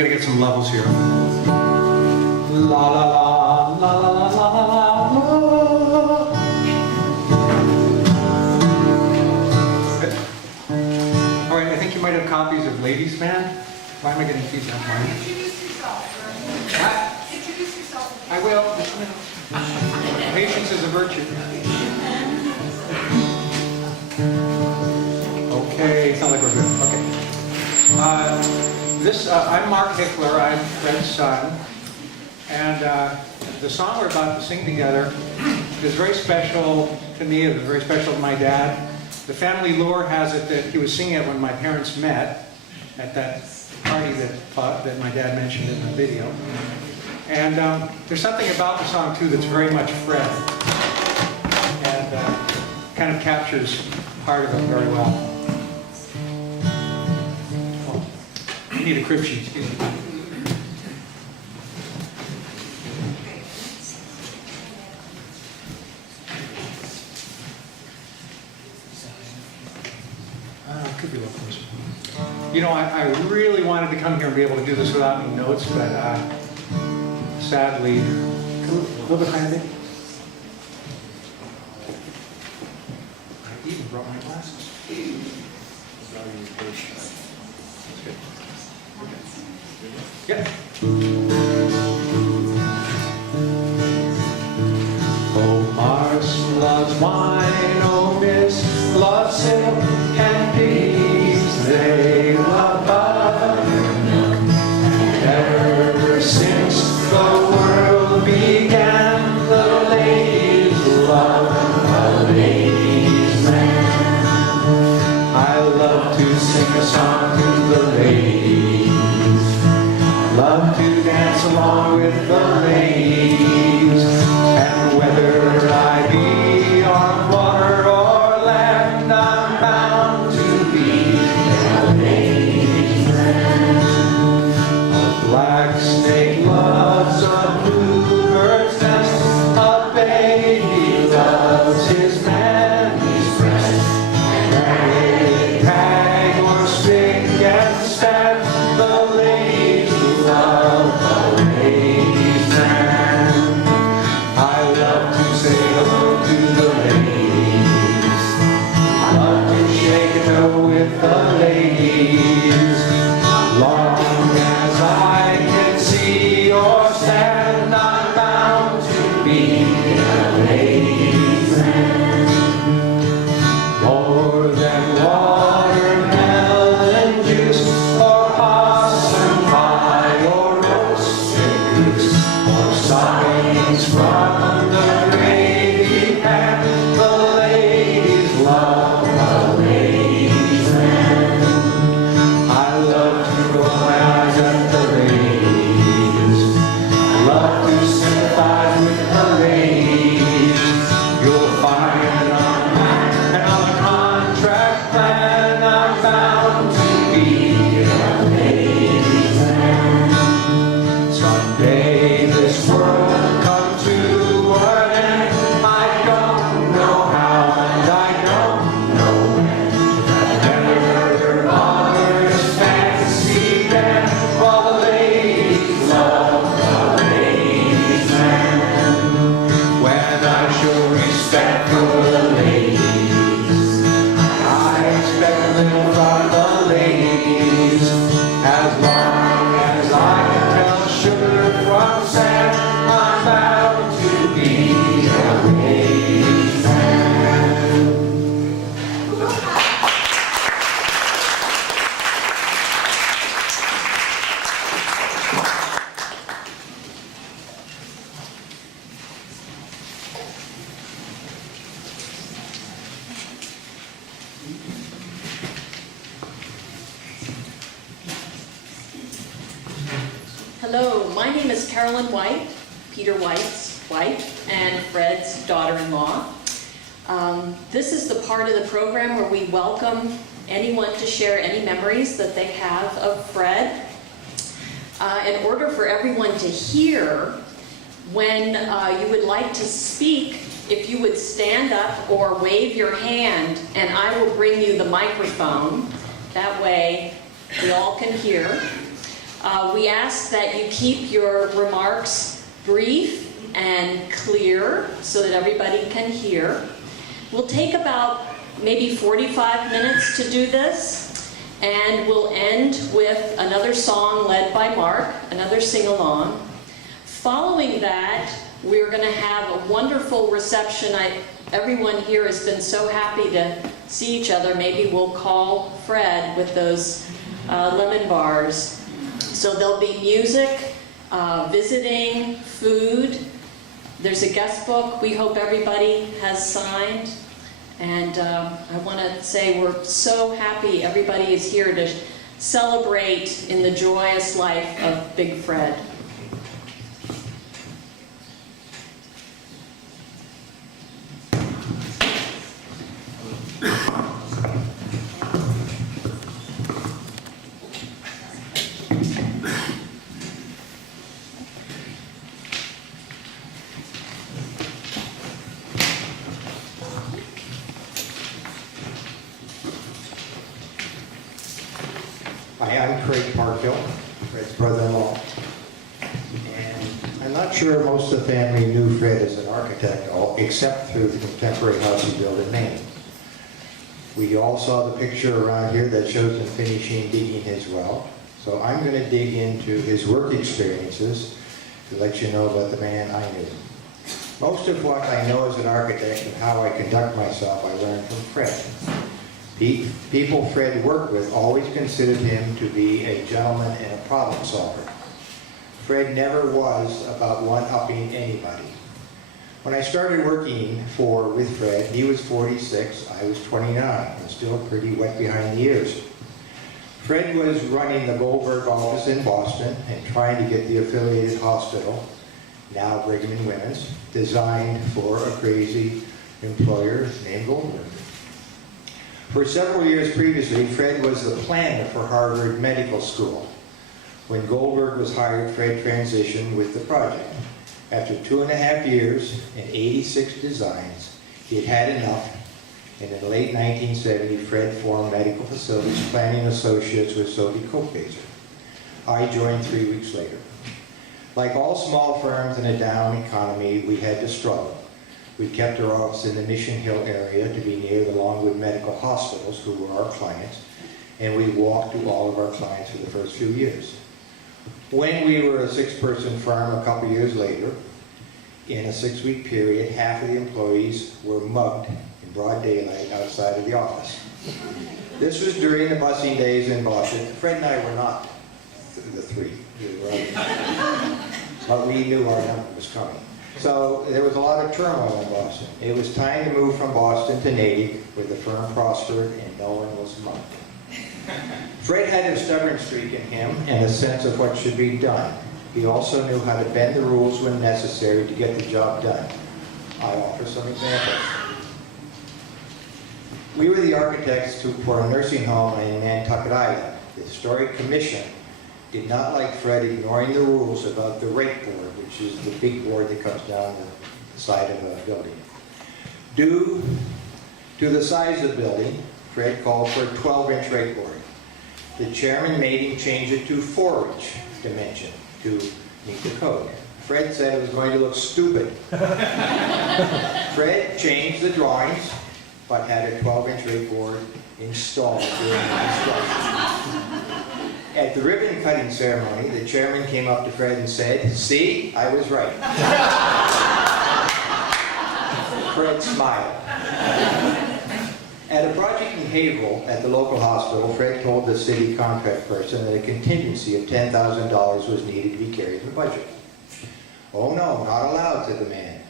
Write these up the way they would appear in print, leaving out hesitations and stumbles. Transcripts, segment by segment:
got to get some levels here. La la la la la la la la. All right, I think you might have copies of Ladies Man. Why am I getting feedback? Introduce yourself. What? Introduce yourself. I will. Patience is a virtue. Okay, sounds like we're good. Okay. I'm Mark Hickler. I'm Fred's son. And the song we're about to sing together is very special to me. It was very special to my dad. The family lore has it that he was singing it when my parents met at that party that my dad mentioned in the video. And there's something about the song, too, that's very much Fred. And kind of captures part of it very well. Oh, I need a crib sheet, excuse me. Could be a little closer. You know, I really wanted to come here and be able to do this without any notes, but sadly, a little bit higher there. I even brought my glasses. Yeah. Oh, Mars loves wine, oh, Miss loves silk and peas. They love buttermilk. Ever since the world began, the ladies love a ladies' man. I love to sing a song to the ladies. Love to dance along with the ladies. And whether I be on water or land, I'm bound to be a ladies' man. A black snake loves a bluebird's nest. A baby loves his mammy's breast. And hang or stick and stab, the ladies love a ladies' man. I love to say hello to the ladies. I love to shake it out with the ladies. Long as I can see or stand, I'm bound to be a ladies' man. More than watermelon juice, or possum pie, or roasted goose, or stockings from the gravy pan, the ladies love a ladies' man. I love to roll my eyes at the ladies. I love to sympathize with the ladies. You'll find that on mine and on the contract plan, I'm bound to be a ladies' man. Someday this world come to an end. I don't know how and I don't know when. Never bothers fancy then, while the ladies love a ladies' man. When I show respect for the ladies, I expect a little from the ladies. As long as I can tell sugar from sand, I'm bound to be a ladies' man. Hello, my name is Carolyn White, Peter White's wife and Fred's daughter-in-law. This is the part of the program where we welcome anyone to share any memories that they have of Fred. In order for everyone to hear, when you would like to speak, if you would stand up or wave your hand, and I will bring you the microphone. That way we all can hear. We ask that you keep your remarks brief and clear so that everybody can hear. We'll take about maybe 45 minutes to do this, and we'll end with another song led by Mark, another sing-along. Following that, we're going to have a wonderful reception. Everyone here has been so happy to see each other. Maybe we'll call Fred with those lemon bars. So there'll be music, visiting, food. There's a guest book we hope everybody has signed. And I want to say we're so happy everybody is here to celebrate in the joyous life of Big Fred. Hi, I'm Craig Parkhill, Fred's brother-in-law. And I'm not sure most of the family knew Fred as an architect, except through the contemporary house he built in Maine. We all saw the picture around here that shows him finishing digging his well. So I'm going to dig into his work experiences to let you know about the man I knew. Most of what I know as an architect and how I conduct myself I learned from Fred. People Fred worked with always considered him to be a gentleman and a problem solver. Fred never was about one-upping anybody. When I started working with Fred, he was 46, I was 29, and still pretty wet behind the ears. Fred was running the Goldberg office in Boston and trying to get the affiliated hospital, now Brigham and Women's, designed for a crazy employer named Goldberg. For several years previously, Fred was the planner for Harvard Medical School. When Goldberg was hired, Fred transitioned with the project. After 2.5 years and 86 designs, he had had enough, and in late 1970, Fred formed Medical Facilities Planning Associates with Sophie Kochbaser. I joined 3 weeks later. Like all small firms in a down economy, we had to struggle. We kept our office in the Mission Hill area to be near the Longwood Medical Hospitals, who were our clients, and we walked to all of our clients for the first few years. When we were a 6-person firm a couple years later, in a 6-week period, half of the employees were mugged in broad daylight outside of the office. This was during the busing days in Boston. Fred and I were not the three, but we knew our number was coming. So there was a lot of turmoil in Boston. It was time to move from Boston to Natick, where the firm prospered and no one was mugged. Fred had a stubborn streak in him and a sense of what should be done. He also knew how to bend the rules when necessary to get the job done. I offer some examples. We were the architects for a nursing home in Nantucket Island. The Historic Commission did not like Fred ignoring the rules about the rake board, which is the big board that comes down the side of a building. Due to the size of the building, Fred called for a 12-inch rake board. The chairman made him change it to 4-inch dimension to meet the code. Fred said it was going to look stupid. Fred changed the drawings, but had a 12-inch rake board installed during the construction. At the ribbon cutting ceremony, the chairman came up to Fred and said, "See, I was right." Fred smiled. At a project in Haverhill at the local hospital, Fred told the city contract person that a contingency of $10,000 was needed to be carried in the budget. "Oh no, not allowed," said the man.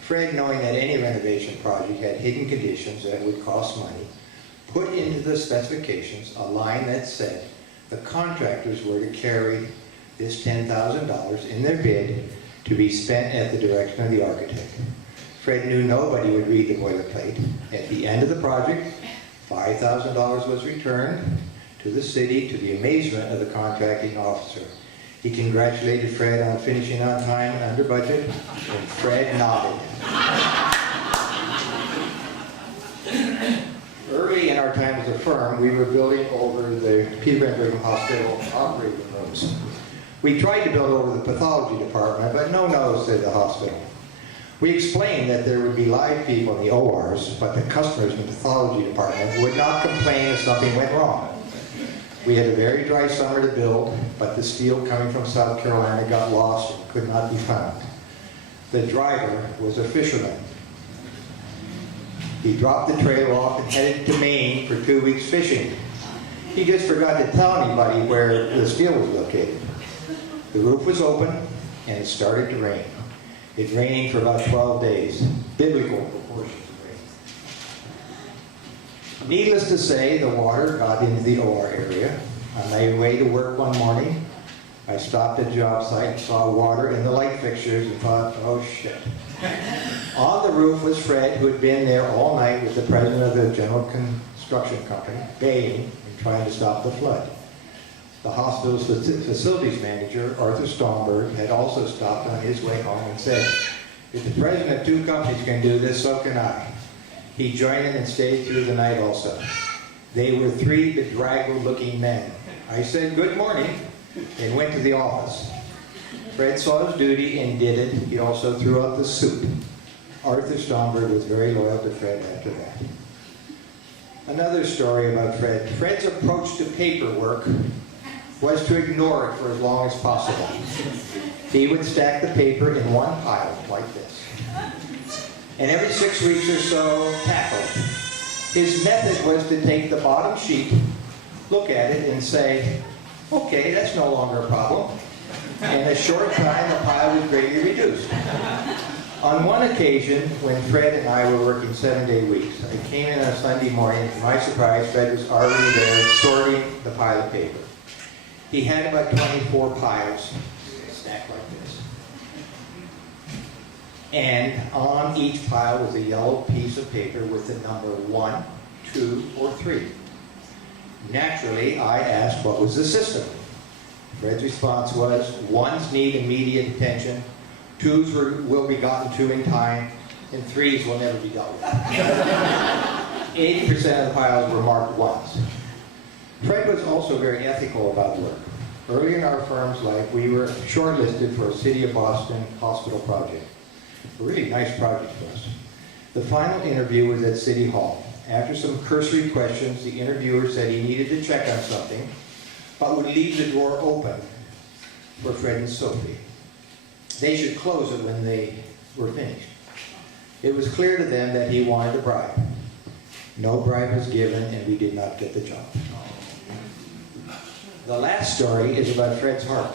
Fred, knowing that any renovation project had hidden conditions that would cost money, put into the specifications a line that said the contractors were to carry this $10,000 in their bid to be spent at the direction of the architect. Fred knew nobody would read the boilerplate. At the end of the project, $5,000 was returned to the city to the amazement of the contracting officer. He congratulated Fred on finishing on time and under budget, and Fred nodded. Early in our time as a firm, we were building over the Peter Van Brigham Hospital operating rooms. We tried to build over the pathology department, but no nos to the hospital. We explained that there would be live people in the ORs, but the customers in the pathology department would not complain if something went wrong. We had a very dry summer to build, but the steel coming from South Carolina got lost and could not be found. The driver was a fisherman. He dropped the trailer off and headed to Maine for 2 weeks fishing. He just forgot to tell anybody where the steel was located. The roof was open and it started to rain. It rained for about 12 days, biblical proportions of rain. Needless to say, the water got into the OR area. On my way to work one morning, I stopped at a job site and saw water in the light fixtures and thought, oh shit. On the roof was Fred, who had been there all night with the president of the general construction company, baying and trying to stop the flood. The hospital's facilities manager, Arthur Stomberg, had also stopped on his way home and said, if the president of 2 companies can do this, so can I. He joined in and stayed through the night also. They were 3 bedraggled-looking men. I said, good morning, and went to the office. Fred saw his duty and did it. He also threw out the soup. Arthur Stomberg was very loyal to Fred after that. Another story about Fred. Fred's approach to paperwork was to ignore it for as long as possible. He would stack the paper in one pile, like this. And every 6 weeks or so, tackle it. His method was to take the bottom sheet, look at it, and say, okay, that's no longer a problem. In a short time, the pile was greatly reduced. On one occasion, when Fred and I were working 7-day weeks, I came in on a Sunday morning, and to my surprise, Fred was already there sorting the pile of paper. He had about 24 piles stacked like this. And on each pile was a yellow piece of paper with the number 1, 2, or 3. Naturally, I asked what was the system. Fred's response was, 1s need immediate attention, 2s will be gotten to in time, and 3s will never be dealt with. 80% of the piles were marked 1s. Fred was also very ethical about work. Early in our firm's life, we were shortlisted for a City of Boston hospital project. A really nice project for us. The final interview was at City Hall. After some cursory questions, the interviewer said he needed to check on something, but would leave the door open for Fred and Sophie. They should close it when they were finished. It was clear to them that he wanted a bribe. No bribe was given, and we did not get the job. The last story is about Fred's heart.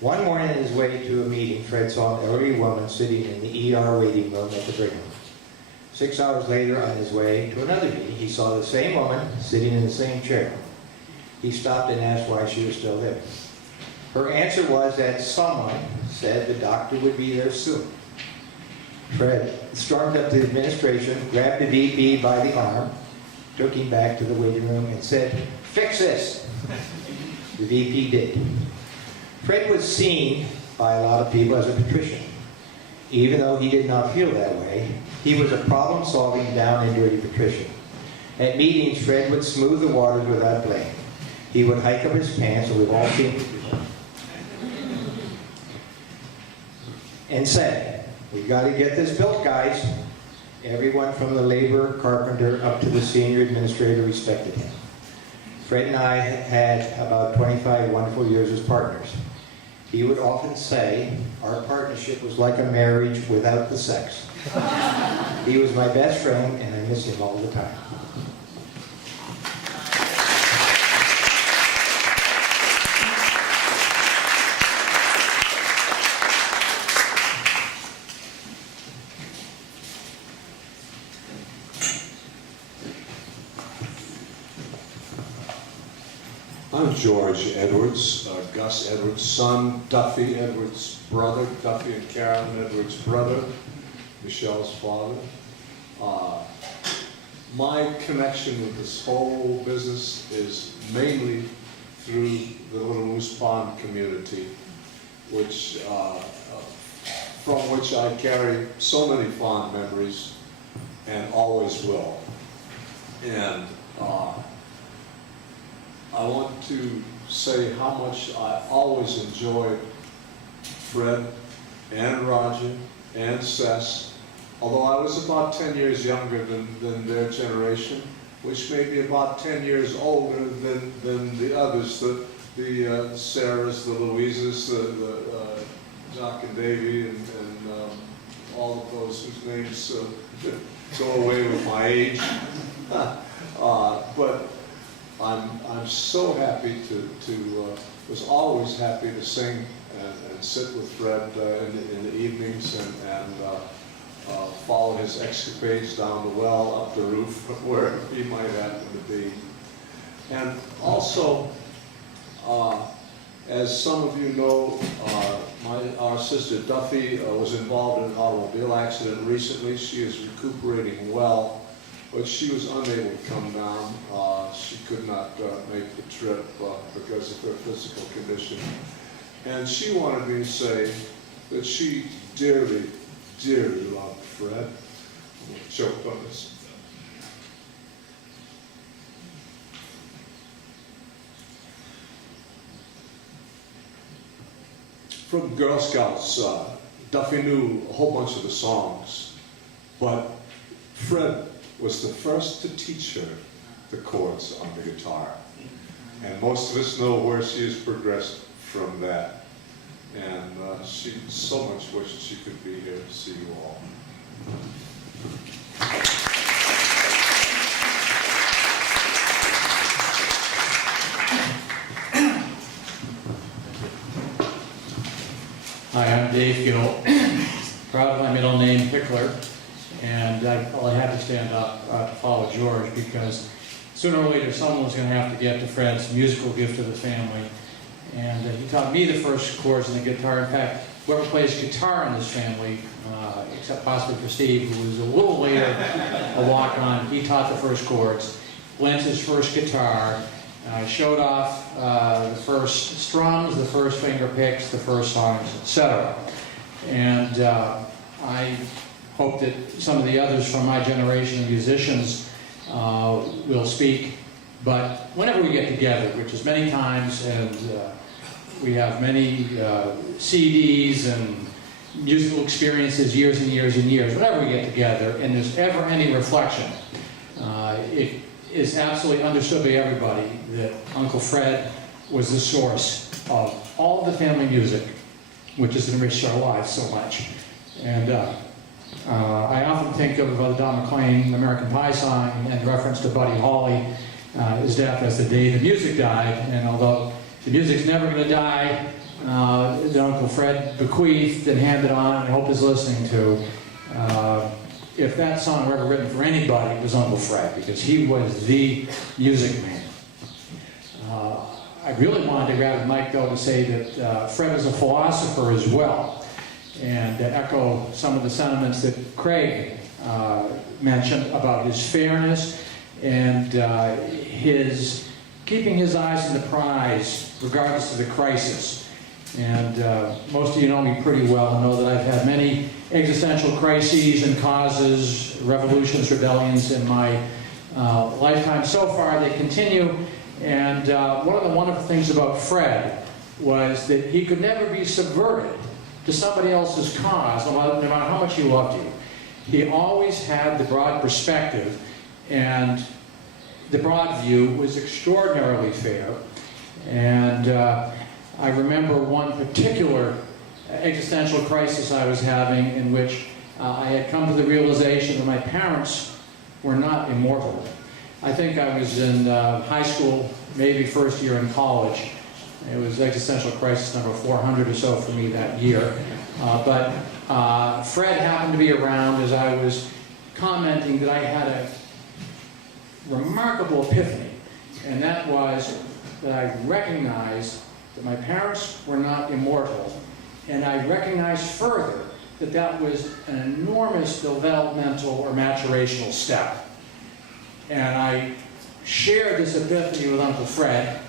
One morning on his way to a meeting, Fred saw an elderly woman sitting in the ER waiting room at the Brigham. 6 hours later, on his way to another meeting, he saw the same woman sitting in the same chair. He stopped and asked why she was still there. Her answer was that someone said the doctor would be there soon. Fred stormed up to the administration, grabbed the VP by the arm, took him back to the waiting room, and said, "Fix this." The VP did. Fred was seen by a lot of people as a patrician. Even though he did not feel that way, he was a problem-solving, down-and-dirty patrician. At meetings, Fred would smooth the waters without blame. He would hike up his pants, and we've all seen it before, and say, "We've got to get this built, guys." Everyone from the laborer, carpenter, up to the senior administrator respected him. Fred and I had about 25 wonderful years as partners. He would often say our partnership was like a marriage without the sex. He was my best friend, and I miss him all the time. I'm George Edwards, Gus Edwards' son, Duffy Edwards' brother, Duffy and Carolyn Edwards' brother, Michelle's father. My connection with this whole business is mainly through the Little Moose Pond community, which, from which I carry so many fond memories and always will. And I want to say how much I always enjoyed Fred and Roger and Cess, although I was about 10 years younger than their generation, which may be about 10 years older than the others, the Sarahs, the Louises, the Doc and Davy, and all of those whose names go away with my age. But I'm so happy was always happy to sing and sit with Fred in the evenings and follow his escapades down the well, up the roof, wherever he might happen to be. And also, as some of you know, our sister Duffy was involved in an automobile accident recently. She is recuperating well, but she was unable to come down. She could not make the trip because of her physical condition. And she wanted me to say that she dearly, dearly loved Fred. I'm going to choke on this. From Girl Scouts, Duffy knew a whole bunch of the songs, but Fred was the first to teach her the chords on the guitar. And most of us know where she has progressed from that. And she so much wishes she could be here to see you all. Hi, I'm Dave Gill, proud of my middle name, Pickler, and I had to stand up to follow George because sooner or later someone was going to have to get to Fred's musical gift to the family. And he taught me the first chords on the guitar. In fact, whoever plays guitar in this family, except possibly for Steve, who was a little later a walk-on, he taught the first chords, lent his first guitar, showed off the first strums, the first finger picks, the first songs, etc. And I hope that some of the others from my generation of musicians will speak. But whenever we get together, which is many times, and we have many CDs and musical experiences years and years and years, whenever we get together, and there's ever any reflection, it is absolutely understood by everybody that Uncle Fred was the source of all of the family music, which has enriched our lives so much. And I often think of Don McLean, American Pie song, and reference to Buddy Holly, his death as the day the music died. And although the music's never going to die, that Uncle Fred bequeathed and handed on, and I hope is listening to, if that song were ever written for anybody, it was Uncle Fred, because he was the music man. I really wanted to grab the mic, though, to say that Fred was a philosopher as well, and to echo some of the sentiments that Craig mentioned about his fairness and his keeping his eyes on the prize, regardless of the crisis. And most of you know me pretty well and know that I've had many existential crises and causes, revolutions, rebellions in my lifetime. So far, they continue. And one of the wonderful things about Fred was that he could never be subverted to somebody else's cause, no matter how much he loved you. He always had the broad perspective, and the broad view was extraordinarily fair. And I remember one particular existential crisis I was having in which I had come to the realization that my parents were not immortal. I think I was in high school, maybe first year in college. It was existential crisis number 400 or so for me that year. But Fred happened to be around as I was commenting that I had a remarkable epiphany, and that was that I recognized that my parents were not immortal, and I recognized further that that was an enormous developmental or maturational step. And I shared this epiphany with Uncle Fred,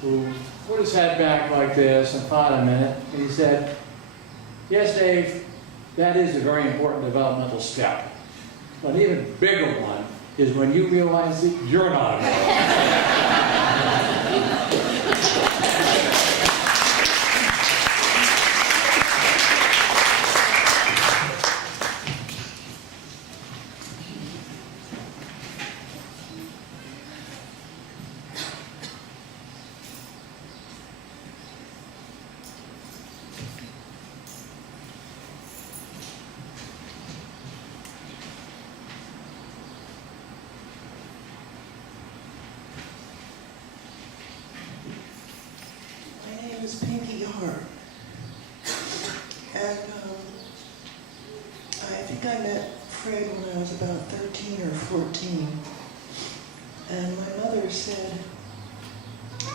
who put his head back like this and thought a minute, and he said, "Yes, Dave, that is a very important developmental step. But an even bigger one is when you realize that you're not enough. My name is Pinky Yar. And I think I met Fred when I was about 13 or 14. And my mother said,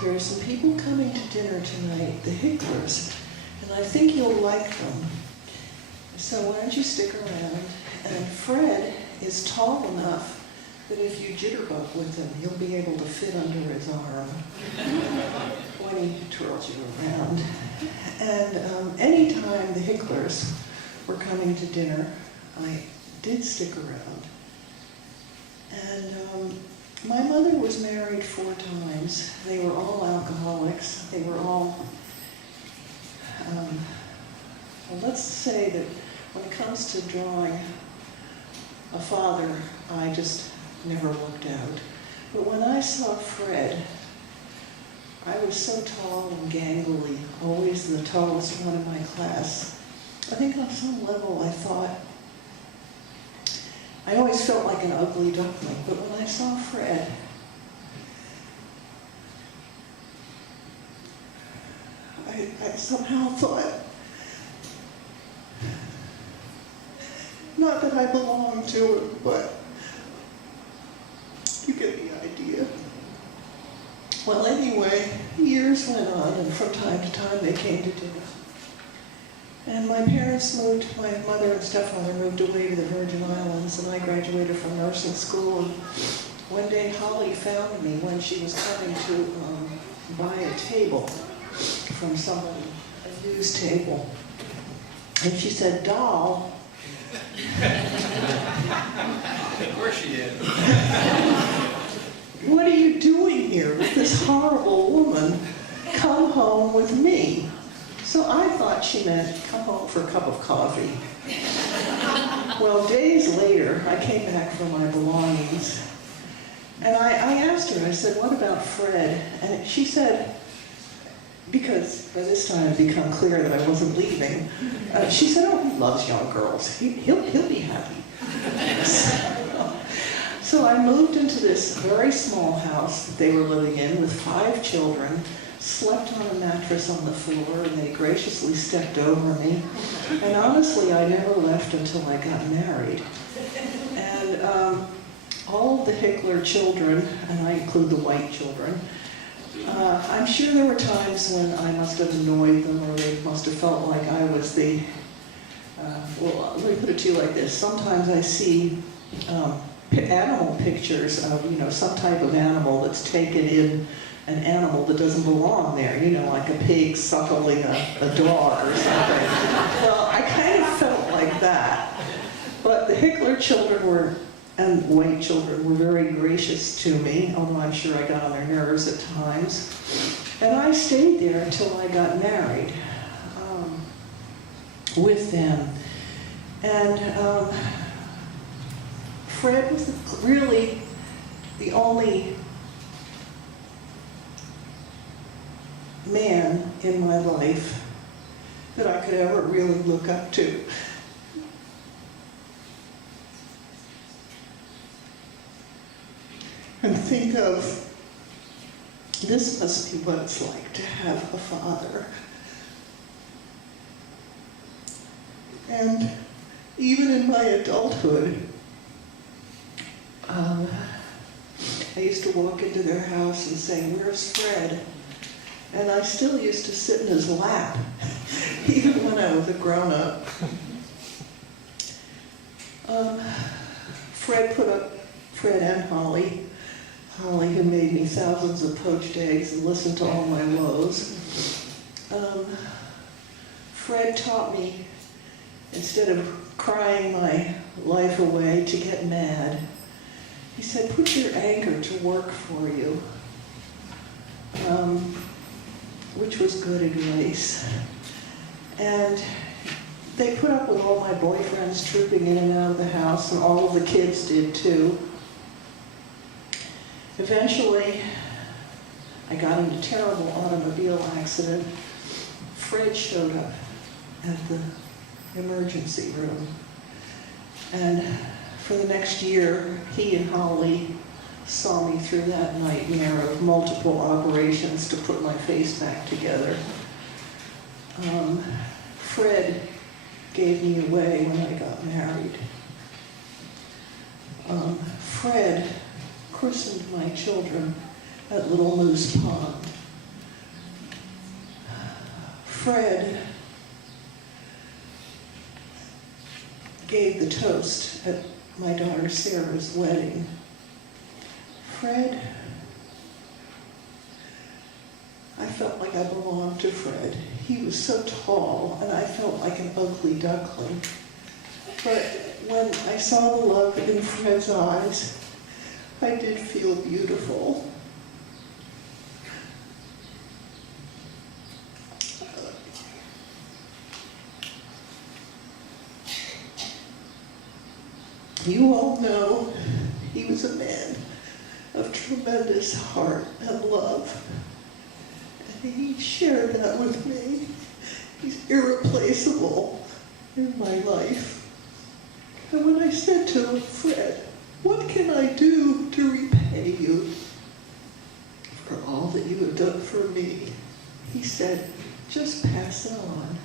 there are some people coming to dinner tonight, the Hicklers, and I think you'll like them. So why don't you stick around? And Fred is tall enough that if you jitterbug with him, he'll be able to fit under his arm when he twirls you around. And anytime the Hicklers were coming to dinner, I did stick around. And my mother was married 4 times. They were all alcoholics. They were all, well, let's say that when it comes to drawing a father, I just never worked out. But when I saw Fred, I was so tall and gangly, always the tallest one in my class. I think on some level I thought, I always felt like an ugly duckling, but when I saw Fred, I somehow thought, not that I belonged to him, but you get the idea. Well, anyway, years went on, and from time to time they came to dinner. And my parents moved, my mother and stepfather moved away to the Virgin Islands, and I graduated from nursing school. And one day Holly found me when she was coming to buy a table from somebody, a used table. And she said, "Doll." Of course she did. "What are you doing here with this horrible woman? Come home with me." So I thought she meant come home for a cup of coffee. Well, days later, I came back for my belongings. And I asked her, I said, "What about Fred?" And she said, because by this time it had become clear that I wasn't leaving, she said, "Oh, he loves young girls. He'll be happy." So I moved into this very small house that they were living in with 5 children, slept on a mattress on the floor, and they graciously stepped over me. And honestly, I never left until I got married. And all of the Hickler children, and I include the white children, I'm sure there were times when I must have annoyed them, or they must have felt like I was the, well, let me put it to you like this. Sometimes I see animal pictures of, some type of animal that's taken in an animal that doesn't belong there, like a pig suckling a dog or something. Well, I kind of felt like that. But the Hickler children and white children were very gracious to me, although I'm sure I got on their nerves at times. And I stayed there until I got married with them. And Fred was really the only man in my life that I could ever really look up to. And think of, this must be what it's like to have a father. And even in my adulthood, I used to walk into their house and say, "Where's Fred?" And I still used to sit in his lap, even when I was a grown-up. Fred and Holly, who made me thousands of poached eggs and listened to all my woes. Fred taught me, instead of crying my life away, to get mad. He said, put your anger to work for you, which was good advice. And they put up with all my boyfriends trooping in and out of the house, and all of the kids did too. Eventually, I got in a terrible automobile accident. Fred showed up at the emergency room. And for the next year, he and Holly saw me through that nightmare of multiple operations to put my face back together. Fred gave me away when I got married. Fred christened my children at Little Moose Pond. Fred gave the toast at my daughter Sarah's wedding. Fred, I felt like I belonged to Fred. He was so tall, and I felt like an ugly duckling. But when I saw the love in Fred's eyes, I did feel beautiful. You all know he was a man of tremendous heart and love. And he shared that with me. He's irreplaceable in my life. And when I said to him, Fred, what can I do to repay you for all that you have done for me? He said, just pass it on.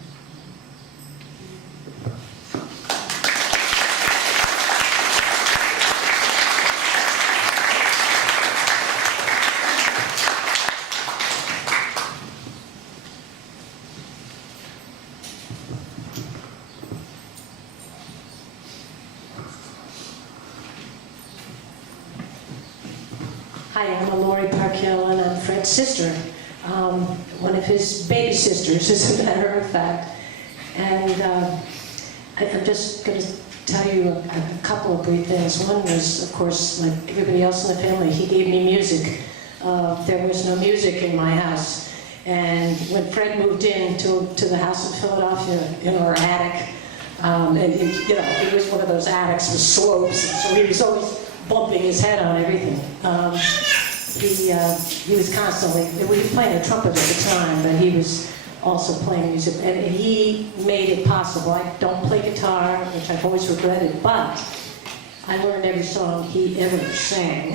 Hi, I'm Lori Parkhill, and I'm Fred's sister, one of his baby sisters, as a matter of fact. And I'm just going to tell you a couple of brief things. One was, of course, like everybody else in the family, he gave me music. There was no music in my house. And when Fred moved into the house in Philadelphia, in our attic, and it was one of those attics with slopes, so he was always bumping his head on everything. He was constantly, we were playing the trumpet at the time, but he was also playing music. And he made it possible. I don't play guitar, which I've always regretted, but I learned every song he ever sang.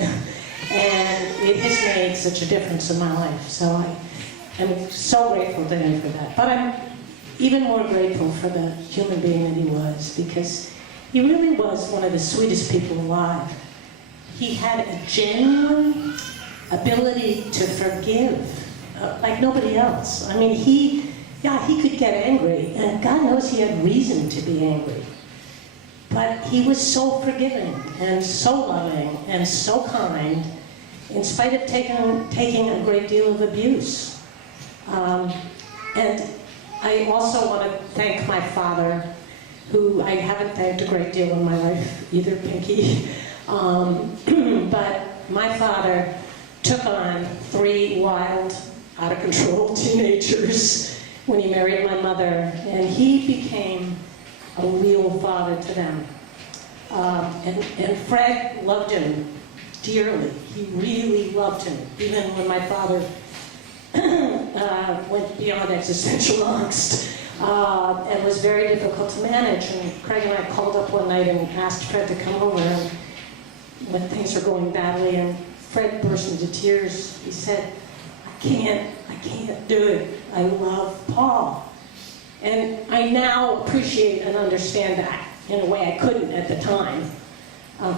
And it has made such a difference in my life. So I am so grateful to him for that. But I'm even more grateful for the human being that he was, because he really was one of the sweetest people alive. He had a genuine ability to forgive, like nobody else. I mean, he could get angry, and God knows he had reason to be angry. But he was so forgiving, and so loving, and so kind, in spite of taking a great deal of abuse. And I also want to thank my father, who I haven't thanked a great deal in my life, either, Pinky. But my father took on 3 wild, out-of-control teenagers when he married my mother, and he became a real father to them. And Fred loved him dearly. He really loved him, even when my father went beyond existential angst and was very difficult to manage. And Craig and I called up one night and asked Fred to come over when things were going badly, and Fred burst into tears. He said, I can't do it. I love Paul. And I now appreciate and understand that in a way I couldn't at the time,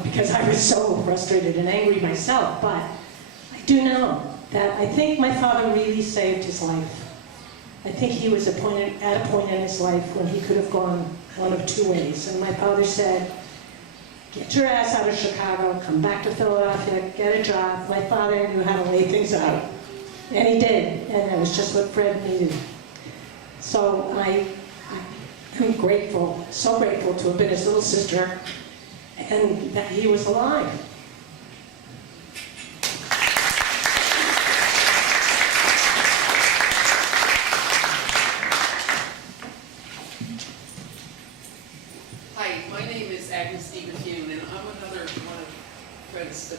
because I was so frustrated and angry myself. But I do know that I think my father really saved his life. I think he was at a point in his life when he could have gone one of 2 ways. And my father said, get your ass out of Chicago, come back to Philadelphia, get a job. My father knew how to lay things out. And he did, and it was just what Fred needed. So I'm grateful, so grateful to have been his little sister, and that he was alive.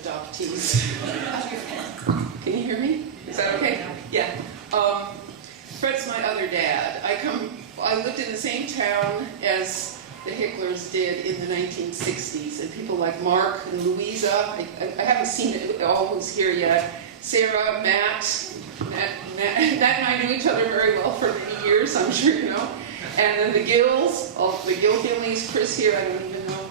adoptees. Can you hear me? Is that okay? Yeah. Fred's my other dad. I lived in the same town as the Hicklers did in the 1960s, and people like Mark and Louisa, I haven't seen it all who's here yet. Sarah, Matt and I knew each other very well for many years, I'm sure you know. And then the Gills, the Gill families, Chris here, I don't even know.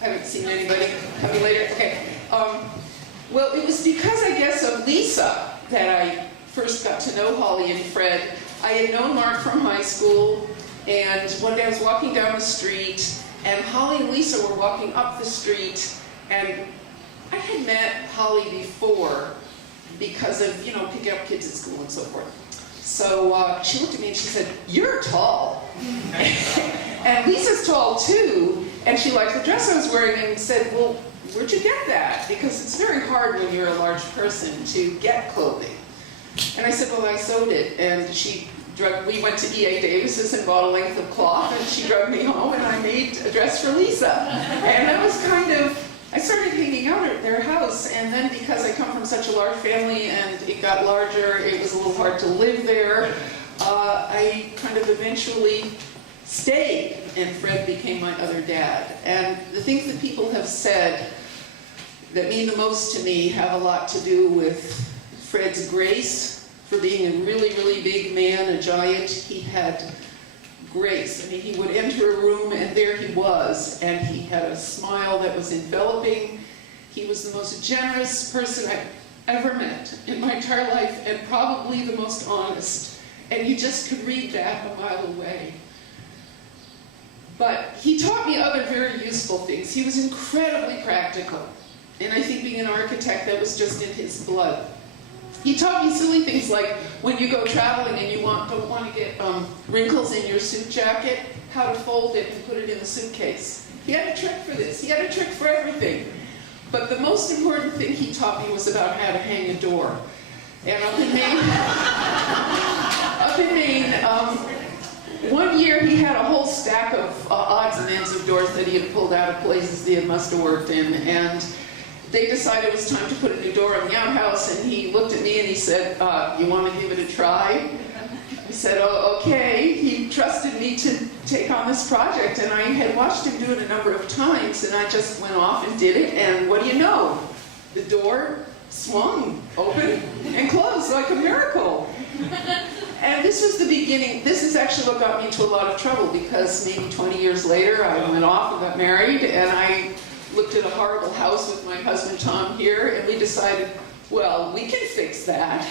I haven't seen anybody. Coming later? Okay. Well, it was because, I guess, of Lisa that I first got to know Holly and Fred. I had known Mark from high school, and one day I was walking down the street, and Holly and Lisa were walking up the street, and I had met Holly before because of, you know, picking up kids at school and so forth. So she looked at me and she said, "You're tall." And Lisa's tall too, and she liked the dress I was wearing and said, "Well, where'd you get that?" Because it's very hard when you're a large person to get clothing. And I said, "Well, I sewed it." And we went to E.A. Davis's and bought a length of cloth, and she drugged me home, and I made a dress for Lisa. And that was kind of, I started hanging out at their house, and then because I come from such a large family and it got larger, it was a little hard to live there, I kind of eventually stayed, and Fred became my other dad. And the things that people have said that mean the most to me have a lot to do with Fred's grace for being a really, really big man, a giant. He had grace. I mean, he would enter a room and there he was, and he had a smile that was enveloping. He was the most generous person I've ever met in my entire life, and probably the most honest. And you just could read that a mile away. But he taught me other very useful things. He was incredibly practical. And I think being an architect, that was just in his blood. He taught me silly things like when you go traveling and you don't want to get wrinkles in your suit jacket, how to fold it and put it in the suitcase. He had a trick for this. He had a trick for everything. But the most important thing he taught me was about how to hang a door. And up in Maine, one year he had a whole stack of odds and ends of doors that he had pulled out of places he must have worked in. And they decided it was time to put a new door on the outhouse, and he looked at me and he said, "You want to give it a try?" I said, "Oh, okay." He trusted me to take on this project, and I had watched him do it a number of times, and I just went off and did it, and what do you know? The door swung open and closed like a miracle. And this was the beginning. This is actually what got me into a lot of trouble, because maybe 20 years later I went off and got married, and I looked at a horrible house with my husband Tom here, and we decided, well, we can fix that.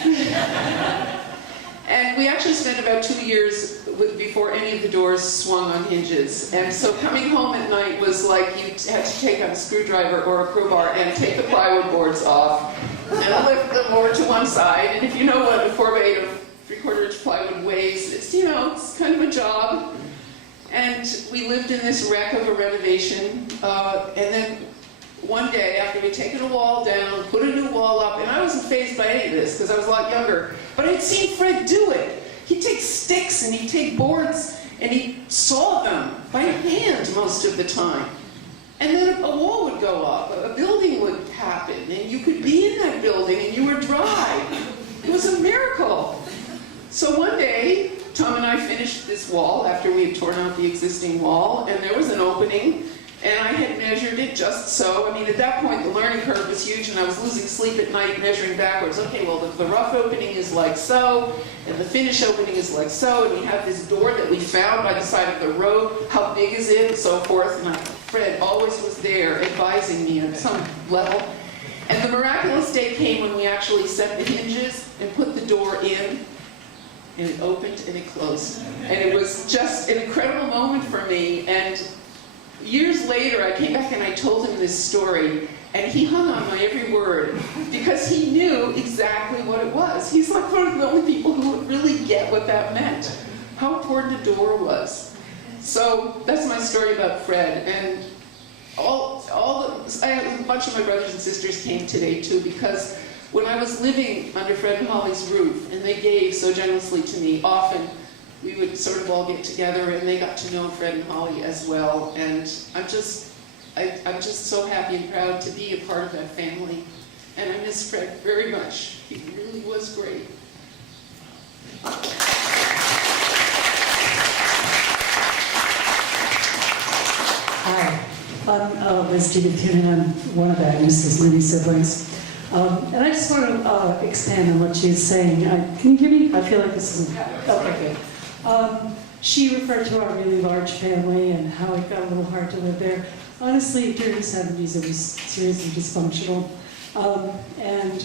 And we actually spent about 2 years before any of the doors swung on hinges. And so coming home at night was like you had to take out a screwdriver or a crowbar and take the plywood boards off and lift them over to one side. And if you know what a 4x8 or 3/4 inch plywood weighs, it's, you know, it's kind of a job. And we lived in this wreck of a renovation, and then one day, after we'd taken a wall down, put a new wall up, and I wasn't fazed by any of this, because I was a lot younger, but I'd seen Fred do it. He'd take sticks, and he'd take boards, and he'd saw them by hand most of the time. And then a wall would go up, a building would happen, and you could be in that building, and you were dry. It was a miracle. So one day, Tom and I finished this wall after we had torn out the existing wall, and there was an opening, and I had measured it just so. I mean, at that point, the learning curve was huge, and I was losing sleep at night measuring backwards. Okay, well, the rough opening is like so, and the finish opening is like so, and we have this door that we found by the side of the road. How big is it, and so forth. And Fred always was there advising me on some level. And the miraculous day came when we actually set the hinges and put the door in. And it opened and it closed. And it was just an incredible moment for me. And years later, I came back and I told him this story, and he hung on my every word, because he knew exactly what it was. He's like one of the only people who would really get what that meant, how important a door was. So that's my story about Fred. And I have a bunch of my brothers and sisters came today too, because when I was living under Fred and Holly's roof, and they gave so generously to me, often we would sort of all get together, and they got to know Fred and Holly as well. And I'm just so happy and proud to be a part of that family. miss Fred very much. He really was great. Hi, I'm Liz DeBuchanan. I'm one of Agnes's many siblings. And I just want to expand on what she was saying. Can you hear me? I feel like this is... Okay, good. She referred to our really large family and how it got a little hard to live there. Honestly, during the 70s, it was seriously dysfunctional. And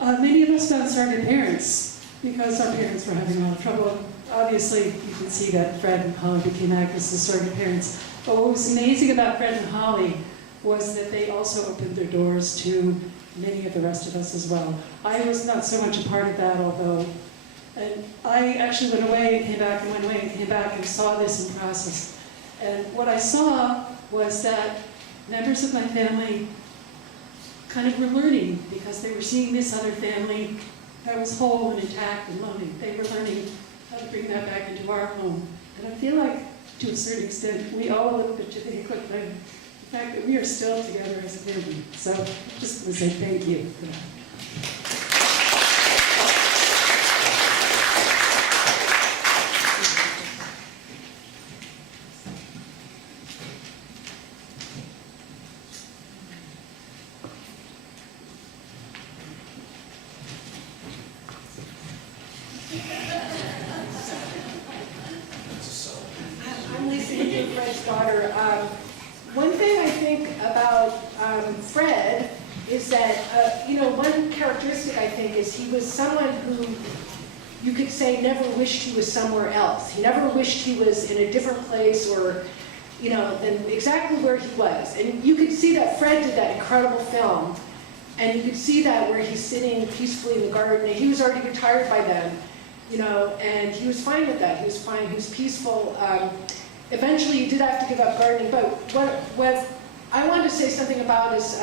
many of us found surrogate parents because our parents were having a lot of trouble. Obviously, you can see that Fred and Holly became Agnes's surrogate parents. But what was amazing about Fred and Holly was that they also opened their doors to many of the rest of us as well. I was not so much a part of that, although and I actually went away and came back and went away and came back and saw this in process. And what I saw was that members of my family kind of were learning because they were seeing this other family that was whole and intact and loving. They were learning how to bring that back into our home. And I feel like, to a certain extent, we all look at the equipment, the fact that we are still together as a family. So I just want to say thank you for that. I'm Lisa Hinton, Fred's daughter. One thing I think about Fred is that, one characteristic I think is he was someone who you could say never wished he was somewhere else. He never wished he was in a different place or, than exactly where he was. And you could see that Fred did that incredible film. And you could see that where he's sitting peacefully in the garden. And he was already retired by then, and he was fine with that. He was fine, he was peaceful. Eventually, he did have to give up gardening, but what I wanted to say something about is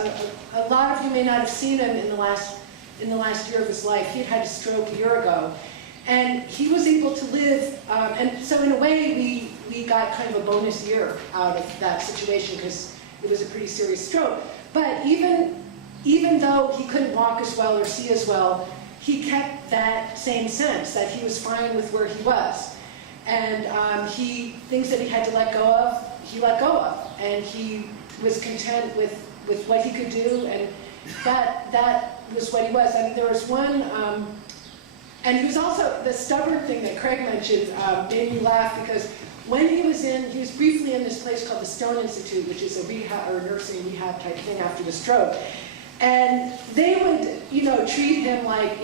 a lot of you may not have seen him in the last year of his life. He had a stroke a year ago, and he was able to live. And so, in a way, we got kind of a bonus year out of that situation because it was a pretty serious stroke. But even though he couldn't walk as well or see as well, he kept that same sense that he was fine with where he was. And things that he had to let go of, he let go of. And he was content with what he could do, and that was what he was. And there was one, and he was also, the stubborn thing that Craig mentioned made me laugh because when he was briefly in this place called the Stone Institute, which is a rehab or nursing rehab type thing after the stroke. And they would, treat him like,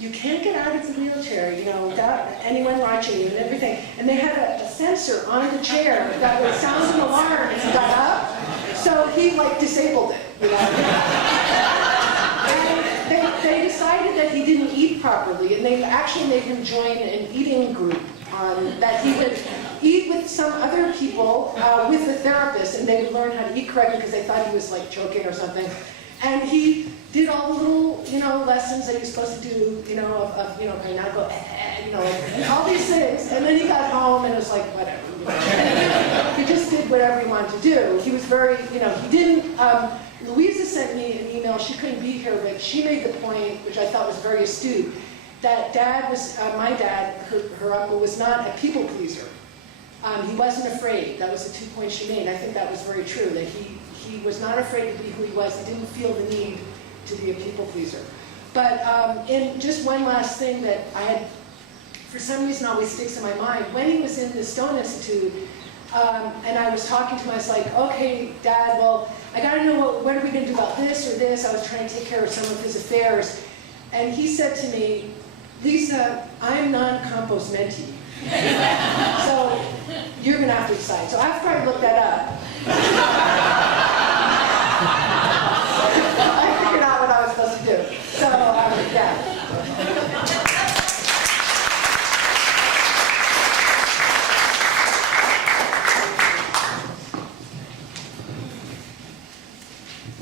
you can't get out of the wheelchair, without anyone watching you and everything. And they had a sensor on the chair that would sound an alarm as he got up. So he disabled it, And they decided that he didn't eat properly, and they actually made him join an eating group that he would eat with some other people with a therapist, and they would learn how to eat correctly because they thought he was choking or something. And he did all the little, lessons that you're supposed to do, kind of go, and all these things. And then he got home and it was like, whatever. He just did whatever he wanted to do. He was very, he didn't, Louisa sent me an email, she couldn't be here, but she made the point, which I thought was very astute, that my dad, her uncle, was not a people pleaser. He wasn't afraid. That was the 2 points she made. I think that was very true, that he was not afraid to be who he was. He didn't feel the need to be a people pleaser. But in just one last thing that I had, for some reason, always sticks in my mind. When he was in the Stone Institute, and I was talking to him, I was like, okay, Dad, well, I got to know what are we going to do about this or this. I was trying to take care of some of his affairs. And he said to me, Lisa, I'm non-compost mentee. So you're going to have to decide. So after I looked that up, I figured out what I was supposed to do. So, yeah.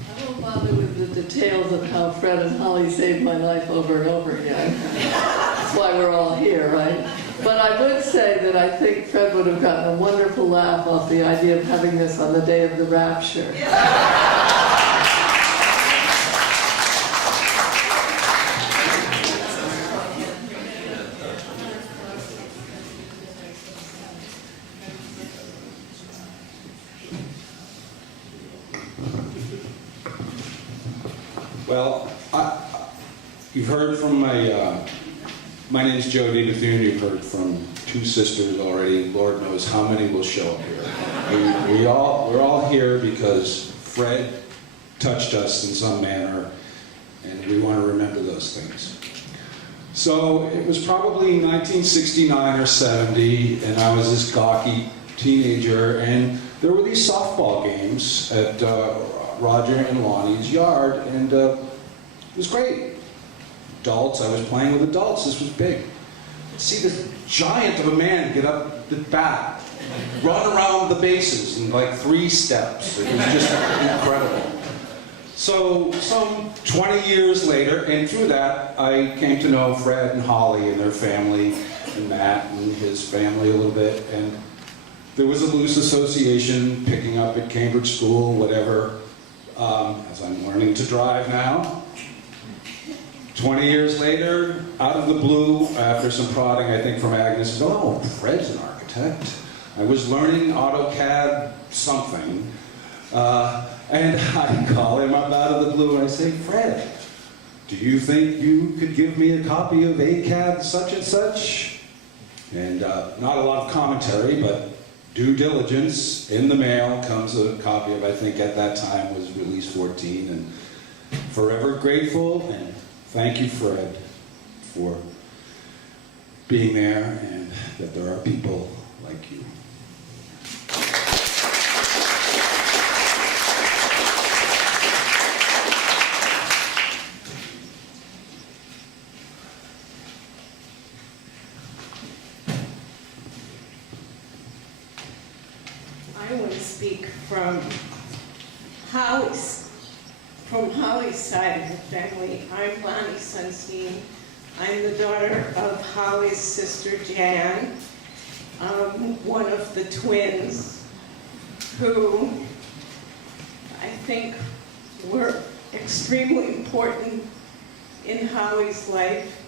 I won't bother with the details of how Fred and Holly saved my life over and over again. That's why we're all here, right? But I would say that I think Fred would have gotten a wonderful laugh off the idea of having this on the day of the rapture. Well, you've heard from my name's Jody Bethune. You've heard from two sisters already. Lord knows how many will show up here. We're all here because Fred touched us in some manner, and we want to remember those things. So it was probably 1969 or 70, and I was this gawky teenager, and there were these softball games at Roger and Lonnie's yard, and it was great. Adults, I was playing with adults, this was big. See this giant of a man get up the bat, run around the bases in like 3 steps. It was just incredible. So some 20 years later, and through that, I came to know Fred and Holly and their family, and Matt and his family a little bit, and there was a loose association picking up at Cambridge School, whatever, as I'm learning to drive now. 20 years later, out of the blue, after some prodding, I think, from Agnes, oh, Fred's an architect. I was learning AutoCAD something, and I call him up out of the blue and I say, Fred, do you think you could give me a copy of ACAD such and such? And not a lot of commentary, but due diligence. In the mail comes a copy of, I think at that time was Release 14, and forever grateful, and thank you, Fred, for being there, and that there are people like you. I want to speak from Holly's side of the family. I'm Lonnie Sunstein. I'm the daughter of Holly's sister Jan, one of the twins who I think were extremely important in Holly's life.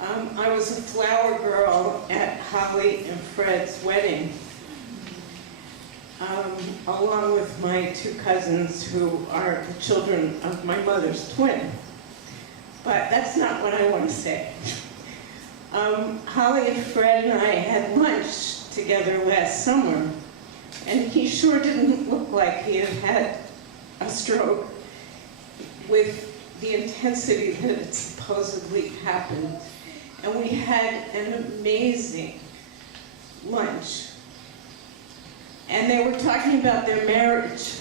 I was a flower girl at Holly and Fred's wedding. Along with my 2 cousins who are the children of my mother's twin. But that's not what I want to say. Holly and Fred and I had lunch together last summer, and he sure didn't look like he had had a stroke with the intensity that had supposedly happened. And we had an amazing lunch. And they were talking about their marriage.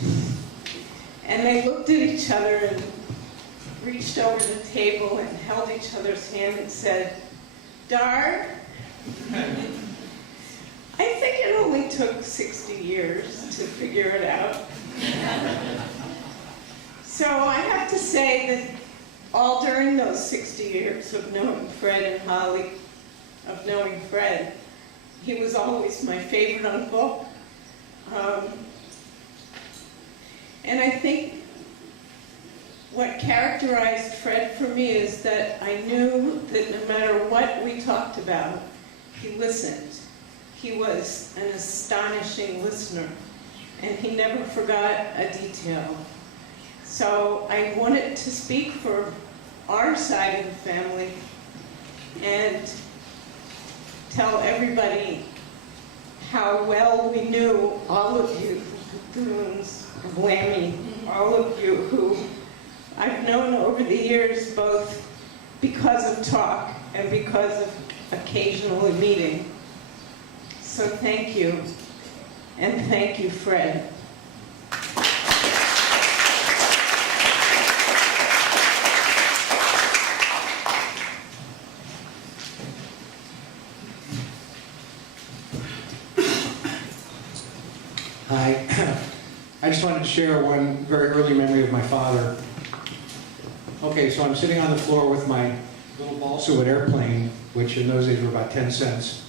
And they looked at each other and reached over the table and held each other's hand and said, Dar, I think it only took 60 years to figure it out. So I have to say that all during those 60 years of knowing Fred and Holly, of knowing Fred, he was always my favorite uncle. And I think what characterized Fred for me is that I knew that no matter what we talked about, he listened. He was an astonishing listener, and he never forgot a detail. So I wanted to speak for our side of the family and tell everybody how well we knew all of you, the Bethunes, of Lammy, all of you who I've known over the years, both because of talk and because of occasionally meeting. So thank you, and thank you, Fred. Hi. I just wanted to share one very early memory of my father. Okay, so I'm sitting on the floor with my little balsa wood airplane, which in those days were about 10 cents.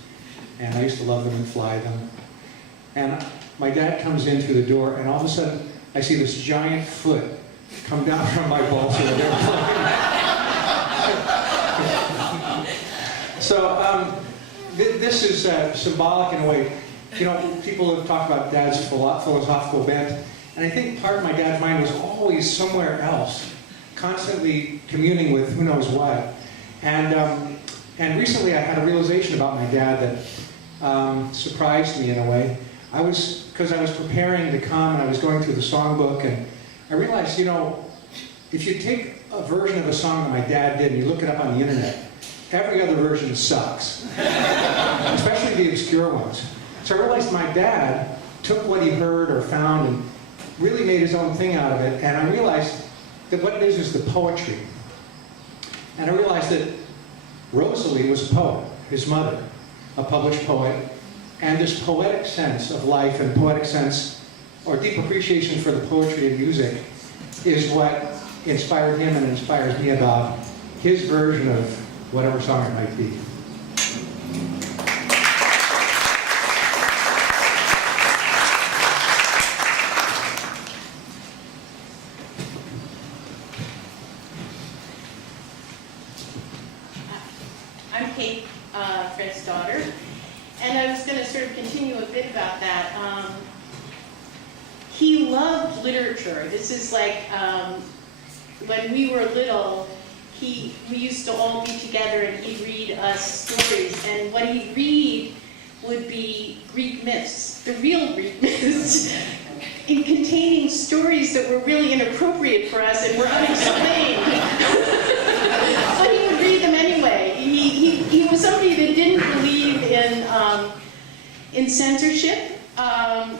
And I used to love them and fly them. And my dad comes in through the door, and all of a sudden, I see this giant foot come down from my balsa wood airplane. So this is symbolic in a way. You know, people have talked about Dad's philosophical bent, and I think part of my dad's mind was always somewhere else. constantly communing with who knows what. And recently I had a realization about my dad that surprised me in a way. Because I was preparing to come and I was going through the songbook, and I realized, you know, if you take a version of a song that my dad did and you look it up on the internet, every other version sucks, especially the obscure ones. So I realized my dad took what he heard or found and really made his own thing out of it, and I realized that what it is the poetry. And I realized that Rosalie was a poet, his mother, a published poet, and this poetic sense of life and poetic sense, or deep appreciation for the poetry and music, is what inspired him and inspires me about his version of whatever song it might be. I'm Kate, Fred's daughter, and I was going to sort of continue a bit about that. He loved literature. This is like when we were little, we used to all be together and he'd read us stories, and what he'd read would be Greek myths, the real Greek myths, in containing stories that were really inappropriate for us and were unexplained. But he would read them anyway. He was somebody that didn't believe in censorship.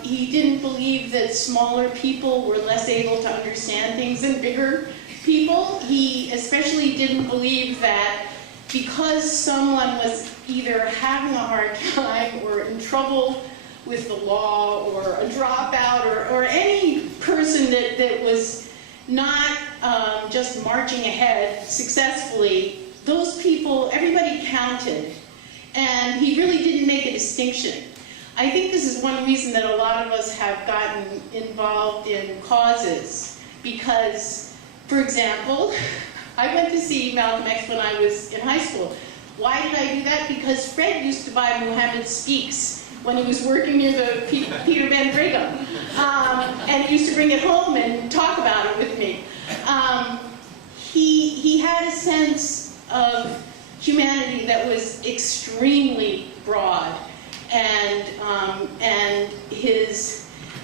He didn't believe that smaller people were less able to understand things than bigger people. He especially didn't believe that because someone was either having a hard time or in trouble with the law or a dropout or any person that was not just marching ahead successfully, those people, everybody counted. And he really didn't make a distinction. I think this is one reason that a lot of us have gotten involved in causes, because, for example, I went to see Malcolm X when I was in high school. Why did I do that? Because Fred used to buy Muhammad Speaks when he was working near the Peter Van Brigham, and he used to bring it home and talk about it with me. He had a sense of humanity that was extremely broad, and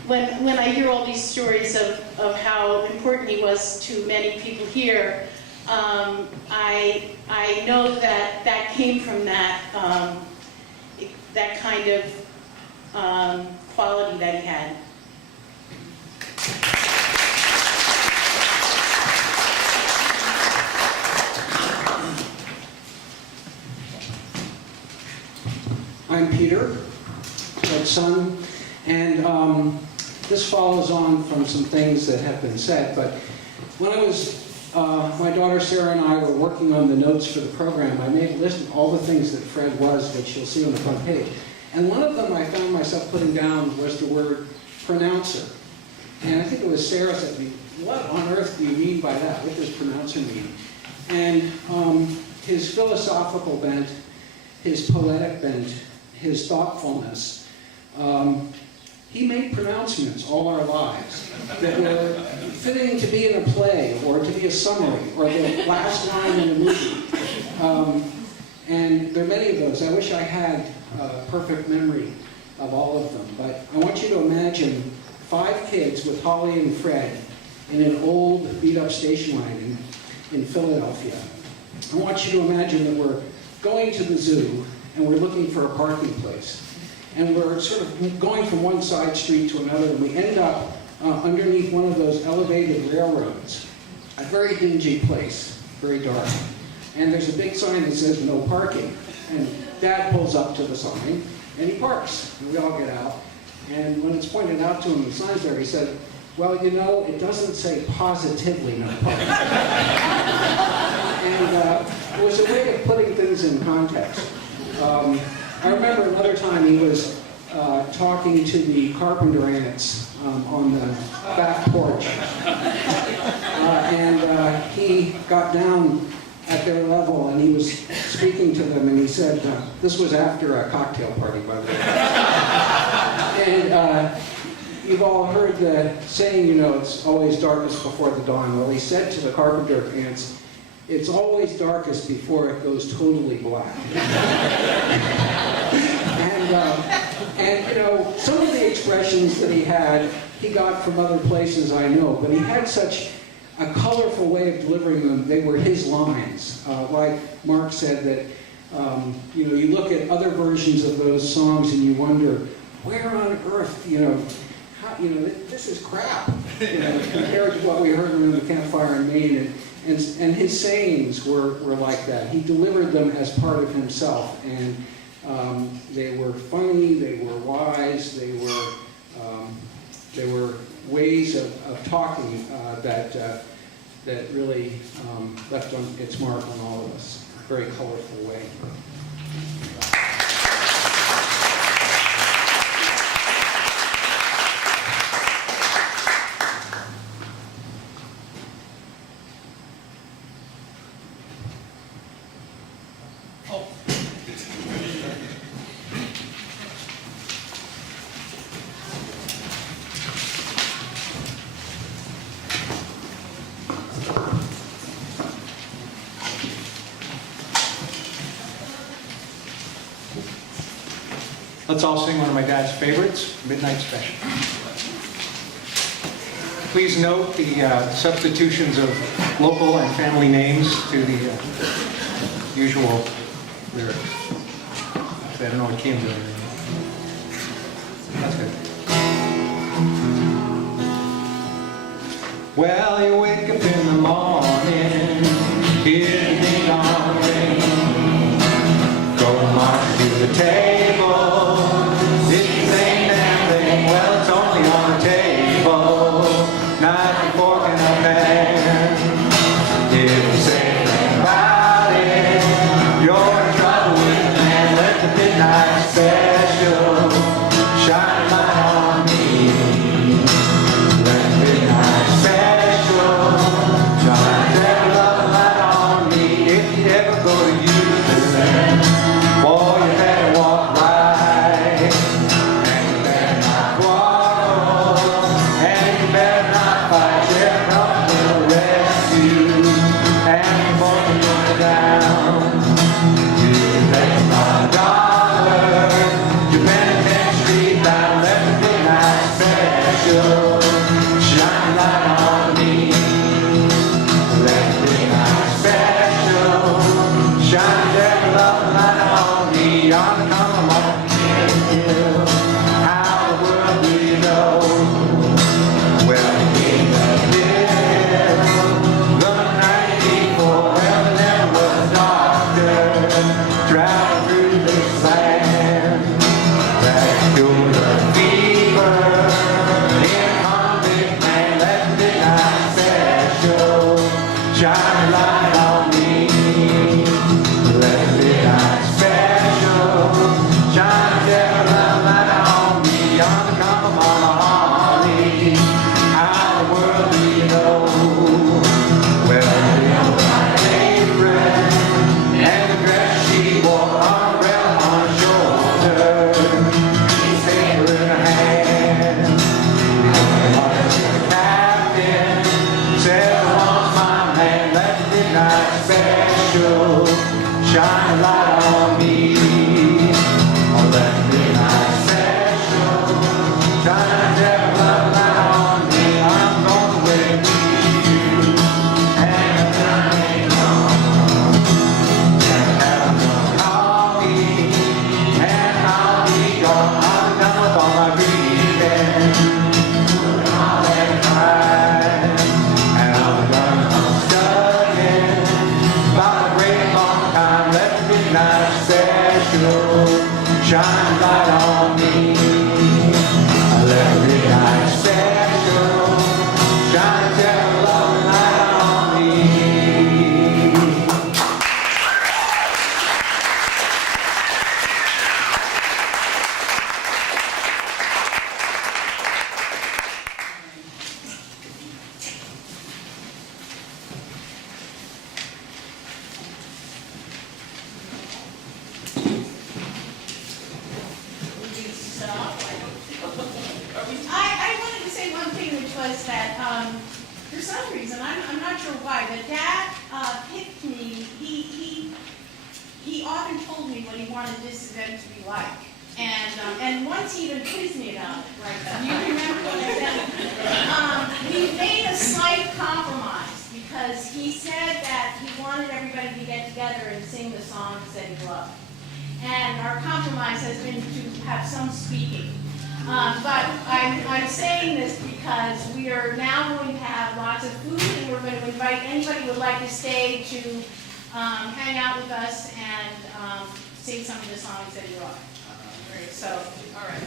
when I hear all these stories of how important he was to many people here, I know that came from that kind of quality that he had. I'm Peter, Fred's son, and this follows on from some things that have been said, but when I was, my daughter Sarah and I were working on the notes for the program, I made a list of all the things that Fred was, which you'll see on the front page. And one of them I found myself putting down was the word pronouncer. And I think it was Sarah said to me, what on earth do you mean by that? What does pronouncer mean? And his philosophical bent, his poetic bent, his thoughtfulness, he made pronouncements all our lives that were fitting to be in a play or to be a summary or the last line in a movie. And there are many of those. I wish I had a perfect memory of all of them. But I want you to imagine 5 kids with Holly and Fred in an old beat-up station wagon in Philadelphia. I want you to imagine that we're going to the zoo and we're looking for a parking place. And we're sort of going from one side street to another, and we end up underneath one of those elevated railroads. A very dingy place, very dark. And there's a big sign that says no parking. And Dad pulls up to the sign, and he parks. And we all get out. And when it's pointed out to him, the sign's there, he said, well, you know, it doesn't say positively no parking. And it was a way of putting things in context. I remember another time he was talking to the carpenter ants on the back porch. And he got down at their level and he was speaking to them and he said, this was after a cocktail party, by the way. And you've all heard the saying, you know, it's always darkest before the dawn. Well, he said to the carpenter ants, it's always darkest before it goes totally black. And you know, some of the expressions that he had, he got from other places, I know, but he had such a colorful way of delivering them. They were his lines. Like Mark said that, you know, you look at other versions of those songs and you wonder, where on earth, you know, this is crap, you know, compared to what we heard around the campfire in Maine. And his sayings were like that. He delivered them as part of himself. And they were funny, they were wise, they were ways of talking that really left its mark on all of us. A very colorful way. Let's all sing one of my dad's favorites, Midnight Special. Please note the substitutions of local and family names to the usual lyrics. I don't know what Kim's doing. That's good. Well, you wake up in the morning, hear the ding-dong ring, go march to the table. Well, it's only on the table, knife and fork and a pan. If you say anything about it, you're in trouble with the man. Let the midnight special shine a light on me. Let the midnight special shine every love light on me. If you ever go to Houston, boy, you better walk right. Shine light on me. Let me night special. Shine tell love light on me. sure why, but Dad picked me. He often told me what he wanted this event to be like. And once he even quizzed me about it, right? Do you remember what I said? We made a slight compromise because he said that he wanted everybody to get together and sing the songs that he loved. And our compromise has been to have some speaking. But I'm saying this because we are now going to have lots of food, and we're going to invite anybody who would like to stay to hang out with us and sing some of the songs that you love. So, all right.